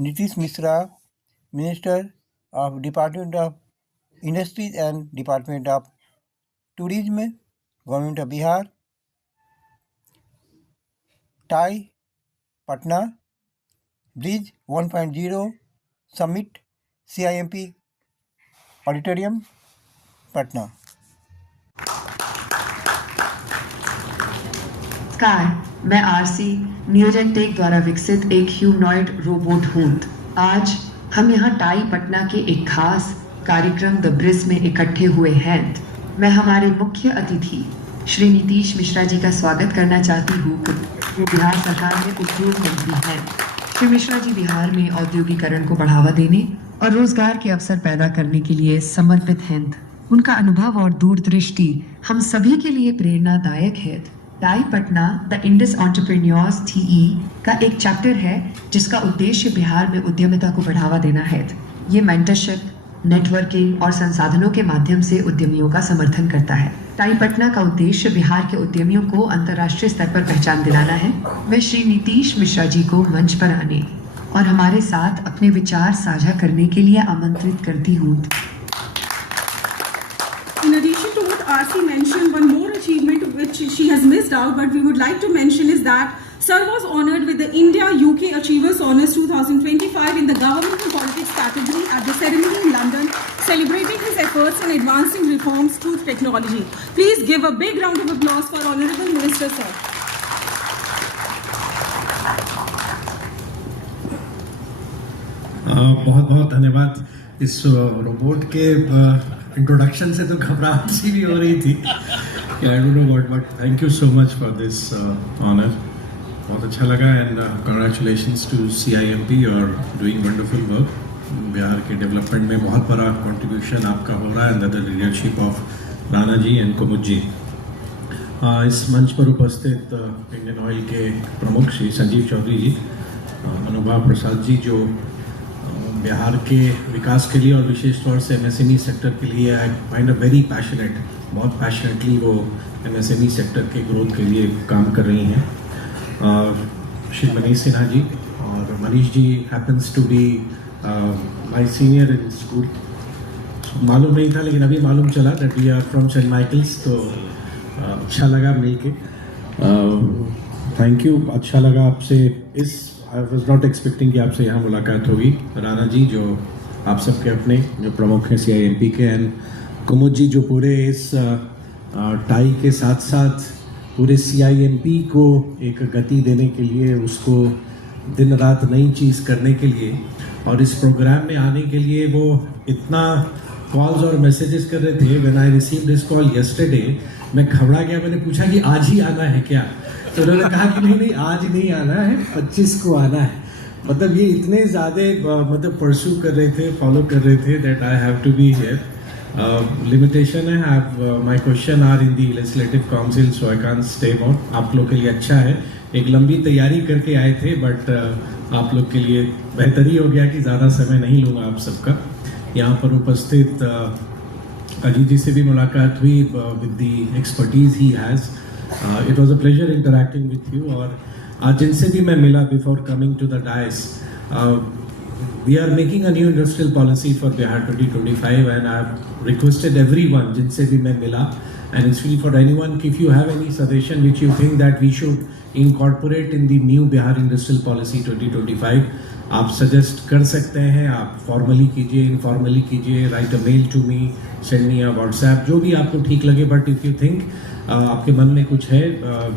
Nitish Mishra, Minister of Department of Industries and Department of Tourism, Government of Bihar, TAI, Patna, Bridge 1.0, Summit, CIMP Auditorium, Patna. मैं RC नियोजन take द्वारा विकसित एक humanoid robot हूँ। आज हम यहाँ टाई पटना के एक खास कार्यक्रम द ब्रिज में इकट्ठे हुए हैं। मैं हमारे मुख्य अतिथि श्री नीतीश मिश्रा जी का स्वागत करना चाहती हूँ। वो बिहार सरकार में उद्योग मंत्री हैं। श्री मिश्रा जी बिहार में औद्योगिकरण को बढ़ावा देने और रोजगार के अवसर पैदा करने के लिए समर्पित हैं। उनका अनुभव और दूरदृष्टि हम सभी के लिए प्रेरणादायक है। Tie Patna the Indus entrepreneurs TE का एक चैप्टर है जिसका उद्देश्य बिहार में उद्यमिता को बढ़ावा देना है। ये मेंटरशिप, नेटवर्किंग और संसाधनों के माध्यम से उद्यमियों का समर्थन करता है। टाई पटना का उद्देश्य बिहार के उद्यमियों को अंतर्राष्ट्रीय स्तर पर पहचान दिलाना है। मैं श्री नीतीश मिश्रा जी को मंच पर आने और हमारे साथ अपने विचार साझा करने के लिए आमंत्रित करती हूँ। In addition to what RC mentioned, one more achievement which she has missed out, but we would like to mention is that Sir was honoured with the India-UK Achievers Honours 2025 in the Government and Politics category at the ceremony in London, celebrating his efforts in advancing reforms through technology. Please give a big round of applause for Honourable Minister Sir. बहुत बहुत धन्यवाद। इस robot के introduction से तो घबराहट सी भी हो रही थी। I don't know what, but thank you so much for this honour. बहुत अच्छा लगा एंड कंग्रेचुलेशंस टू CIMP और डूइंग वंडरफुल वर्क। बिहार के डेवलपमेंट में बहुत बड़ा कंट्रीब्यूशन आपका हो रहा है under the leadership of Rana ji and Kumud ji. इस मंच पर उपस्थित इंडियन ऑयल के प्रमुख श्री संजीव चौधरी जी, अनुभव प्रसाद जी जो बिहार के विकास के लिए और विशेष तौर से MSME सेक्टर के लिए I find a very passionate, बहुत पैशनेटली वो MSME सेक्टर के ग्रोथ के लिए काम कर रही हैं। श्री मनीष सिन्हा जी और Manish ji happens to be my senior in school. मालूम नहीं था लेकिन अभी मालूम चला that we are from Saint Michael's, तो अच्छा लगा मिल के। थैंक यू, अच्छा लगा आपसे। आई वॉज नॉट एक्सपेक्टिंग कि आपसे यहाँ मुलाकात होगी। राणा जी जो आप सबके अपने जो प्रमुख हैं CIMP के, एंड कुमुद जी जो पूरे इस टाई के साथ साथ पूरे CIMP को एक गति देने के लिए, उसको दिन रात नई चीज़ करने के लिए और इस प्रोग्राम में आने के लिए वो इतना कॉल्स और मैसेजेस कर रहे थे। When I received this call yesterday, मैं घबरा गया। मैंने पूछा कि आज ही आना है क्या, तो उन्होंने कहा कि नहीं आज नहीं आना है, 25 को आना है। मतलब ये इतने ज़्यादा मतलब परस्यू कर रहे थे, फॉलो कर रहे थे that I have to be here. Limitation है, have my question are in the legislative council so I can't stay more. आप लोग के लिए अच्छा है, एक लंबी तैयारी करके आए थे, बट आप लोग के लिए बेहतर ही हो गया कि ज़्यादा समय नहीं लूँगा आप सबका। यहाँ पर उपस्थित अजीत जी से भी मुलाकात हुई with the expertise he has. It was a pleasure interacting with you. और आज जिनसे भी मैं मिला before coming to the dais, we are making a new industrial policy for Bihar 2025 and I have requested everyone जिनसे भी मैं मिला, and it's free for anyone, if you have any suggestion which you think that we should incorporate in the new Bihar Industrial Policy 2025, आप suggest कर सकते हैं। आप formally कीजिए, इनफॉर्मली कीजिए, write a mail to me, send me a WhatsApp, जो भी आपको ठीक लगे। बट इफ़ यू थिंक आपके मन में कुछ है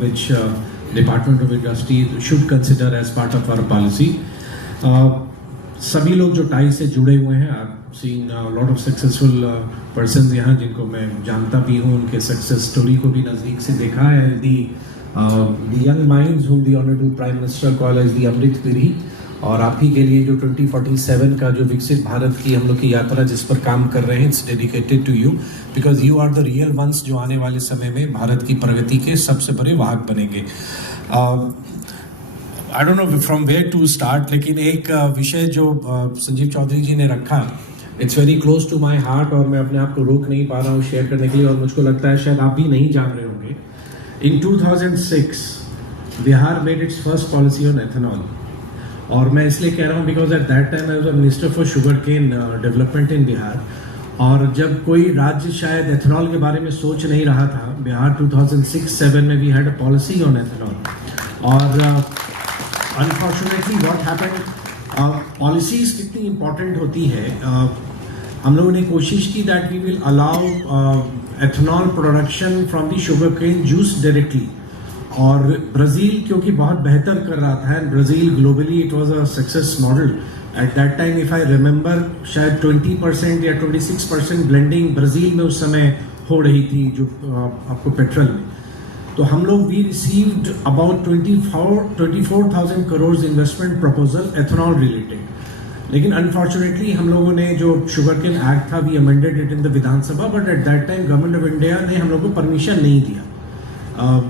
which department of industry should consider as part of our policy. सभी लोग जो टाई से जुड़े हुए हैं, आप seeing lot of successful person यहाँ जिनको मैं जानता भी हूँ, उनके सक्सेस स्टोरी को भी नज़दीक से देखा है। The young minds whom the Honorable Prime Minister call as the अमृत पीढ़ी, और आप ही के लिए जो 2047 का जो विकसित भारत की हम लोग की यात्रा जिस पर काम कर रहे हैं, it's dedicated to you because you are the real ones जो आने वाले समय में भारत की प्रगति के सबसे बड़े वाहक बनेंगे। I don't know from where to start, लेकिन एक विषय जो संजीव चौधरी जी ने रखा, it's very close to my heart और मैं अपने आप को रोक नहीं पा रहा हूँ शेयर करने के लिए, और मुझको लगता है शायद आप भी नहीं जान रहे होंगे। In 2006, Bihar made its first policy on ethanol, और मैं इसलिए कह रहा हूँ because at that time I was a minister for sugar cane development in Bihar, और जब कोई राज्य शायद एथेनॉल के बारे में सोच नहीं रहा था, बिहार 2006-7 में we had a policy on ethanol, और अनफॉर्चुनेटली व्हाट हैपेंड, पॉलिसीज कितनी इंपॉर्टेंट होती है, हम लोगों ने कोशिश की that we will allow ethanol production from the sugar cane juice directly, और ब्राज़ील क्योंकि बहुत बेहतर कर रहा था, and Brazil globally it was a success model at that time, if I remember शायद 20% या 26% ब्लेंडिंग ब्राज़ील में उस समय हो रही थी, जो आपको पेट्रोल में। तो हम लोग we received about 24,000 crore investment proposal ethanol related, लेकिन अनफॉर्चुनेटली हम लोगों ने जो शुगर केन एक्ट था we amended it in the Vidhan Sabha, but at that time government of India ने हम लोग को परमिशन नहीं दिया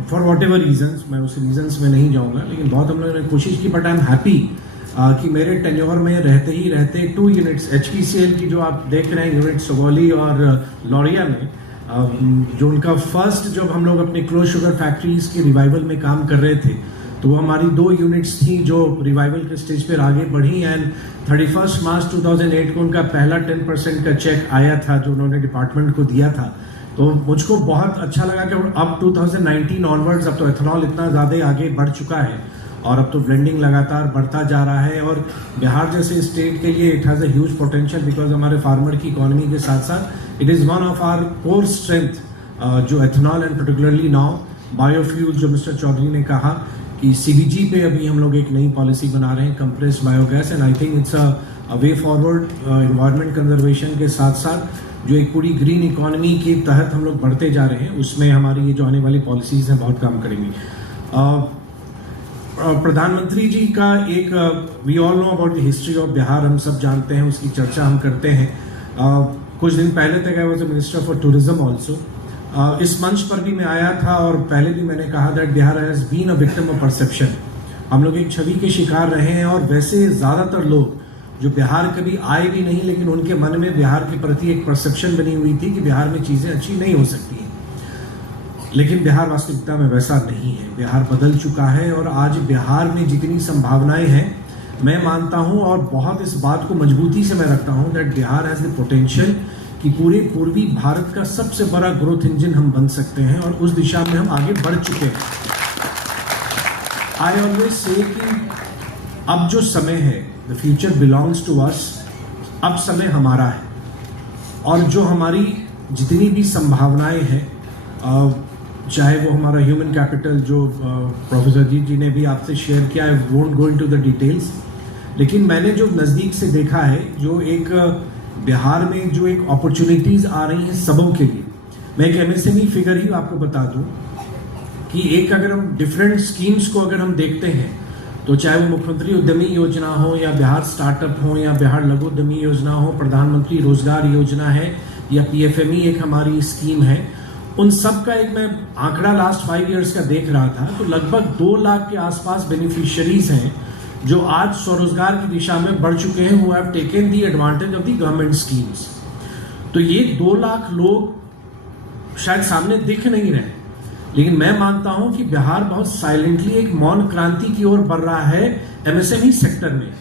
फॉर वॉट एवर रीजन्स, मैं उस रीजन्स में नहीं जाऊंगा, लेकिन बहुत हम लोगों ने कोशिश की। बट आई एम हैप्पी कि मेरे टेन्योर में रहते 2 यूनिट्स HPCL की जो आप देख रहे हैं यूनिट सुगौली और लौरिया में, जो उनका फर्स्ट जब हम लोग अपने क्लोज शुगर फैक्ट्रीज के रिवाइवल में काम कर रहे थे, तो वो हमारी 2 यूनिट्स थी जो रिवाइवल के स्टेज पर आगे बढ़ी, एंड 31 मार्च 2008 को उनका पहला 10% का चेक आया था जो उन्होंने डिपार्टमेंट को दिया था। तो मुझको बहुत अच्छा लगा कि अब 2019 ऑनवर्ड्स अब तो एथेनॉल इतना ज़्यादा आगे बढ़ चुका है, और अब तो ब्लेंडिंग लगातार बढ़ता जा रहा है, और बिहार जैसे स्टेट के लिए it has a huge potential, because हमारे फार्मर की इकोनॉमी के साथ साथ it is one of our core strength जो ethanol, and particularly now biofuel, जो मिस्टर चौधरी ने कहा कि CBG पे अभी हम लोग एक नई पॉलिसी बना रहे हैं, compressed biogas, and I think it's a way forward environment conservation के साथ साथ जो एक पूरी ग्रीन इकोनॉमी के तहत हम लोग बढ़ते जा रहे हैं, उसमें हमारी ये जो आने वाली पॉलिसीज़ हैं बहुत काम करेंगी। प्रधानमंत्री जी का एक we all know about the history of Bihar, हम सब जानते हैं, उसकी चर्चा हम करते हैं। कुछ दिन पहले तक आई was a minister for tourism also, इस मंच पर भी मैं आया था और पहले भी मैंने कहा that Bihar has been a victim of perception, हम लोग एक छवि के शिकार रहे हैं, और वैसे ज़्यादातर लोग जो बिहार कभी आए भी नहीं, लेकिन उनके मन में बिहार के प्रति एक परसेप्शन बनी हुई थी कि बिहार में चीज़ें अच्छी नहीं हो सकती हैं, लेकिन बिहार वास्तविकता में वैसा नहीं है। बिहार बदल चुका है, और आज बिहार में जितनी संभावनाएं हैं, मैं मानता हूं और बहुत इस बात को मजबूती से मैं रखता हूं that Bihar has the potential कि पूरे पूर्वी भारत का सबसे बड़ा ग्रोथ इंजन हम बन सकते हैं, और उस दिशा में हम आगे बढ़ चुके हैं। आई ऑलवेज से कि अब जो समय है, the future belongs to us, अब समय हमारा है, और जो हमारी जितनी भी संभावनाएं हैं, चाहे वो हमारा ह्यूमन कैपिटल जो प्रोफेसर जी ने भी आपसे शेयर किया, I won't go into the details, लेकिन मैंने जो नज़दीक से देखा है, जो एक बिहार में जो एक अपॉर्चुनिटीज़ आ रही हैं सबों के लिए, मैं एक MSME फिगर ही आपको बता दूं कि एक अगर हम डिफरेंट स्कीम्स को अगर हम देखते हैं, तो चाहे वो मुख्यमंत्री उद्यमी योजना हो, या बिहार स्टार्टअप हो, या बिहार लघु उद्यमी योजना हो, प्रधानमंत्री रोजगार योजना है, या PFME एक हमारी स्कीम है, उन सब का एक मैं आंकड़ा लास्ट 5 इयर्स का देख रहा था, तो लगभग 2 लाख के आसपास बेनिफिशियरीज हैं जो आज स्वरोजगार की दिशा में बढ़ चुके हैं, who have taken the advantage of the government schemes. तो ये 2 लाख लोग शायद सामने दिख नहीं रहे, लेकिन मैं मानता हूं कि बिहार बहुत साइलेंटली एक मौन क्रांति की ओर बढ़ रहा है MSME सेक्टर में,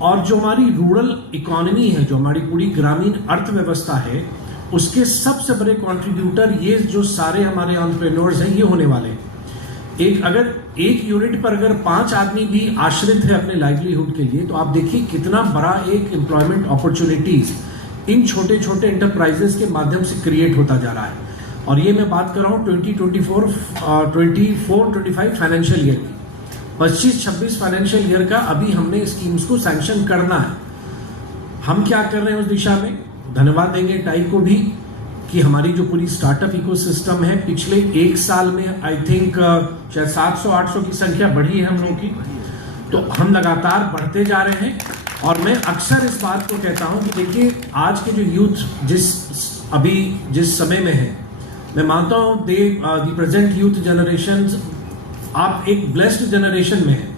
और जो हमारी रूरल इकोनॉमी है, जो हमारी पूरी ग्रामीण अर्थव्यवस्था है, उसके सबसे बड़े कंट्रीब्यूटर ये जो सारे हमारे एंटरप्रेन्योर्स हैं, ये होने वाले हैं। एक यूनिट पर अगर 5 आदमी भी आश्रित है अपने लाइवलीहुड के लिए, तो आप देखिए कितना बड़ा एक एम्प्लॉयमेंट अपॉर्चुनिटीज इन छोटे छोटे एंटरप्राइजेस के माध्यम से क्रिएट होता जा रहा है। और ये मैं बात कर रहा हूँ 24-25 फाइनेंशियल ईयर की, 25-26 फाइनेंशियल ईयर का अभी हमने स्कीम्स को सैंक्शन करना है। हम क्या कर रहे हैं उस दिशा में, धन्यवाद देंगे टाई को भी कि हमारी जो पूरी स्टार्टअप इकोसिस्टम है, पिछले 1 साल में आई थिंक शायद 700-800 की संख्या बढ़ी है हम लोगों की, तो हम लगातार बढ़ते जा रहे हैं। और मैं अक्सर इस बात को कहता हूं कि देखिए आज के जो यूथ जिस समय में है, मैं मानता हूं द प्रेजेंट यूथ जनरेशन, आप एक ब्लेस्ड जनरेशन में हैं,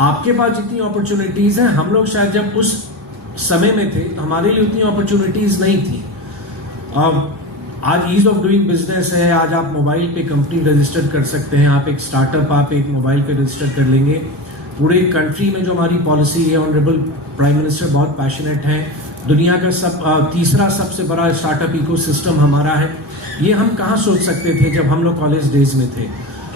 आपके पास जितनी अपॉर्चुनिटीज हैं, हम लोग शायद जब उस समय में थे तो हमारे लिए उतनी अपॉर्चुनिटीज नहीं थी। आज ईज ऑफ डूइंग बिजनेस है, आज आप मोबाइल पे कंपनी रजिस्टर कर सकते हैं, आप एक स्टार्टअप आप एक मोबाइल पे रजिस्टर कर लेंगे, पूरे कंट्री में जो हमारी पॉलिसी है, ऑनरेबल प्राइम मिनिस्टर बहुत पैशनेट हैं, दुनिया का तीसरा सबसे बड़ा स्टार्टअप इकोसिस्टम हमारा है। ये हम कहाँ सोच सकते थे जब हम लोग कॉलेज डेज में थे।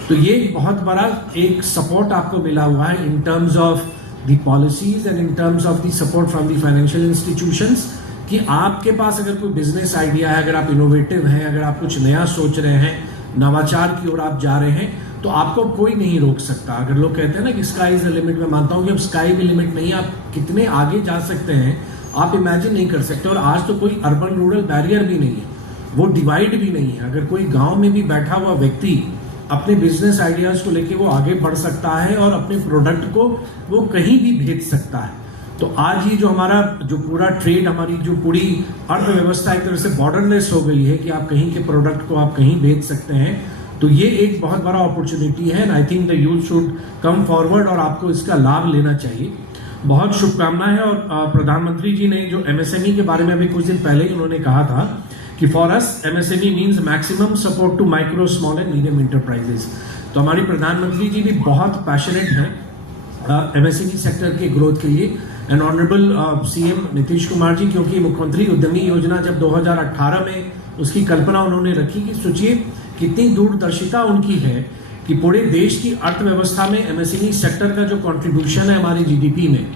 तो ये बहुत बड़ा एक सपोर्ट आपको मिला हुआ है in terms of the policies and in terms of the support from the financial institutions, कि आपके पास अगर कोई बिजनेस आइडिया है, अगर आप इनोवेटिव हैं, अगर आप कुछ नया सोच रहे हैं, नवाचार की ओर आप जा रहे हैं, तो आपको कोई नहीं रोक सकता। अगर लोग कहते हैं ना कि स्काई इज द लिमिट, मैं मानता हूँ कि अब स्काई भी लिमिट नहीं है, आप कितने आगे जा सकते हैं आप इमेजिन नहीं कर सकते। और आज तो कोई अर्बन रूरल बैरियर भी नहीं है, वो डिवाइड भी नहीं है। अगर कोई गांव में भी बैठा हुआ व्यक्ति अपने बिजनेस आइडियाज को लेके वो आगे बढ़ सकता है और अपने प्रोडक्ट को वो कहीं भी भेज सकता है। तो आज ही जो हमारा जो पूरा ट्रेड, हमारी जो पूरी अर्थव्यवस्था एक तरह से बॉर्डरलेस हो गई है कि आप कहीं के प्रोडक्ट को आप कहीं भेज सकते हैं। तो ये एक बहुत बड़ा अपॉर्चुनिटी है and I think the youth should come forward और आपको इसका लाभ लेना चाहिए। बहुत शुभकामनाएं। और प्रधानमंत्री जी ने जो एमएसएमई के बारे में अभी कुछ दिन पहले ही उन्होंने कहा था कि for us MSME means maximum support to micro small and medium enterprises. तो हमारी प्रधानमंत्री जी भी बहुत पैशनेट हैं एमएसएमई सेक्टर के ग्रोथ के लिए। And honourable CM Nitish Kumar ji, क्योंकि मुख्यमंत्री उद्यमी योजना जब 2018 में उसकी कल्पना उन्होंने रखी, कि सोचिए कितनी दूरदर्शिता उनकी है कि पूरे देश की अर्थव्यवस्था में एमएसएमई सेक्टर का जो कंट्रीब्यूशन है हमारी जीडीपी में,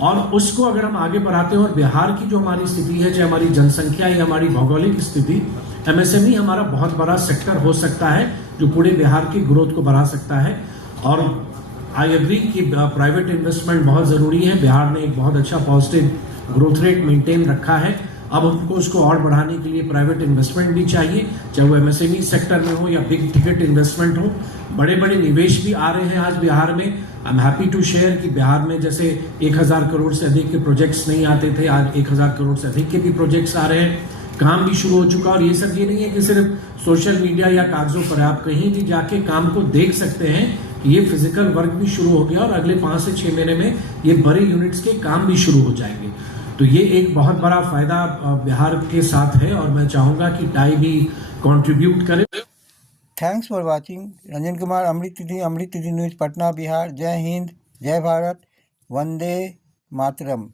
और उसको अगर हम आगे बढ़ाते हैं और बिहार की जो हमारी स्थिति है, चाहे हमारी जनसंख्या या हमारी भौगोलिक स्थिति, एमएसएमई हमारा बहुत बड़ा सेक्टर हो सकता है जो पूरे बिहार की ग्रोथ को बढ़ा सकता है। और आई एग्री कि प्राइवेट इन्वेस्टमेंट बहुत ज़रूरी है। बिहार ने एक बहुत अच्छा पॉजिटिव ग्रोथ रेट मेंटेन रखा है। अब हमको उसको और बढ़ाने के लिए प्राइवेट इन्वेस्टमेंट भी चाहिए, चाहे वो एमएसएमई सेक्टर में हो या बिग टिकट इन्वेस्टमेंट हो। बड़े बड़े निवेश भी आ रहे हैं आज बिहार में। I am happy to share कि बिहार में जैसे 1000 करोड़ से अधिक के प्रोजेक्ट्स नहीं आते थे, आज 1000 करोड़ से अधिक के भी प्रोजेक्ट्स आ रहे हैं, काम भी शुरू हो चुका। और ये सब ये नहीं है कि सिर्फ सोशल मीडिया या कागजों पर, आप कहीं भी जाके काम को देख सकते हैं। ये फिजिकल वर्क भी शुरू हो गया और अगले 5 से 6 महीने में ये बड़े यूनिट्स के काम भी शुरू हो जाएंगे। तो ये एक बहुत बड़ा फायदा बिहार के साथ है और मैं चाहूंगा कि टाई भी कंट्रीब्यूट करे। Thanks for watching. Ranjan Kumar, Amrit Tithi news, Patna, Bihar. जय हिंद, जय भारत, वंदे मातरम।